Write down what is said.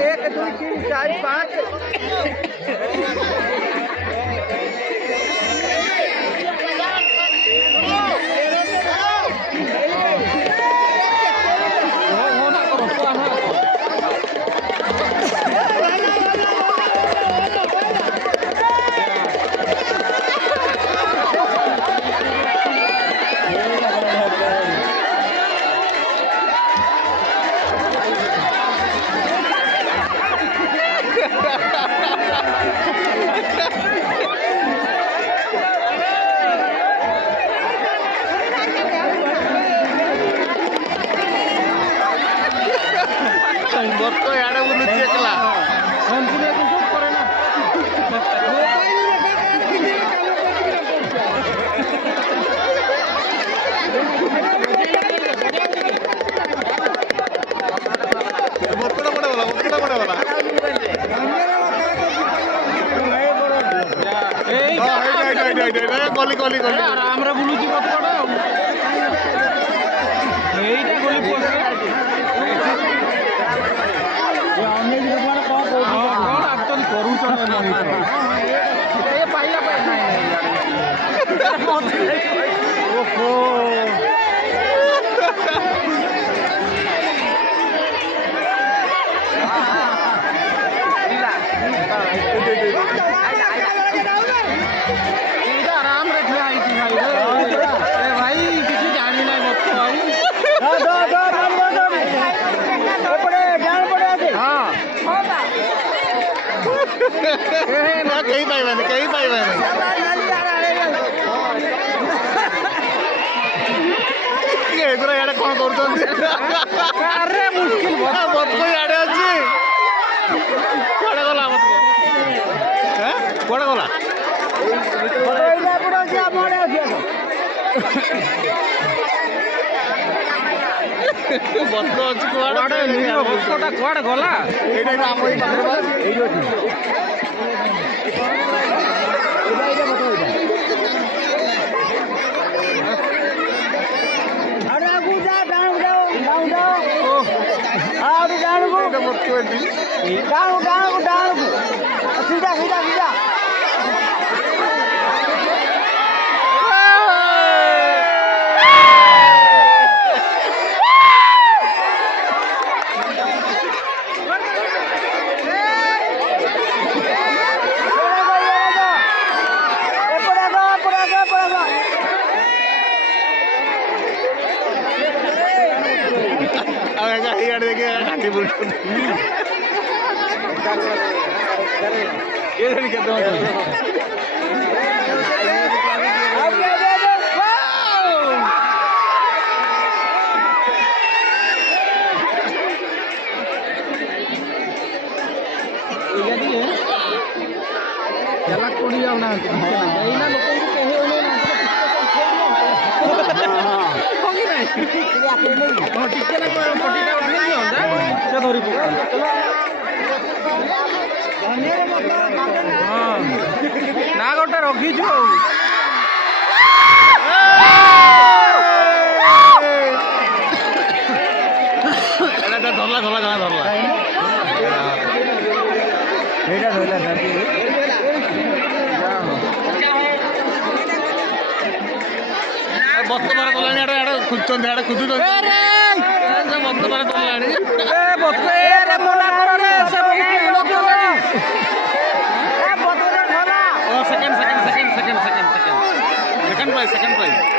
एक दुई तीन चार पाँच বক্ত আড়ে বলুছি একলা বক্তটা পড়ে বলা বক্তটা পড়ে বলা কলি কলি কলি আর আমরা বলুছি কতটা এইটা গলি পড়ছে অনেক ব্যাপারে কম আত্মন করুছ না এ পাইলা পাই নাই ওহো कहीं पाइबानी कहीं पाइबानी ଏଗୁରା ଇଆଡେ କଣ କରୁଛନ୍ତି ଆରେ ମୁସ୍କିଲ ବତକ ଇଆଡେ ଅଛି କୁଆଡେ ଗଲା ବତକ କୁଆଡେ ଗଲା ବତକ ଅଛି କୁଆଡେ ବତକଟା କୁଆଡେ ଗଲା ଏଇଟା ଆମ ଏଇ ପାଖରେ ଏଇଠି ଅଛି घाटी बोल पड़ी जाना धरी ना गोटे रखीचु धरला धरला गाँ धरला এইটা ধরলা ବତ ମାର କଲାଣି ଆଡେ ଆଡେ ଖୁଚୁଛନ୍ତି ଆଡେ ଖୁଚୁଛନ୍ତି ବତ ମାର କଲାଣି सेकंड प्राइज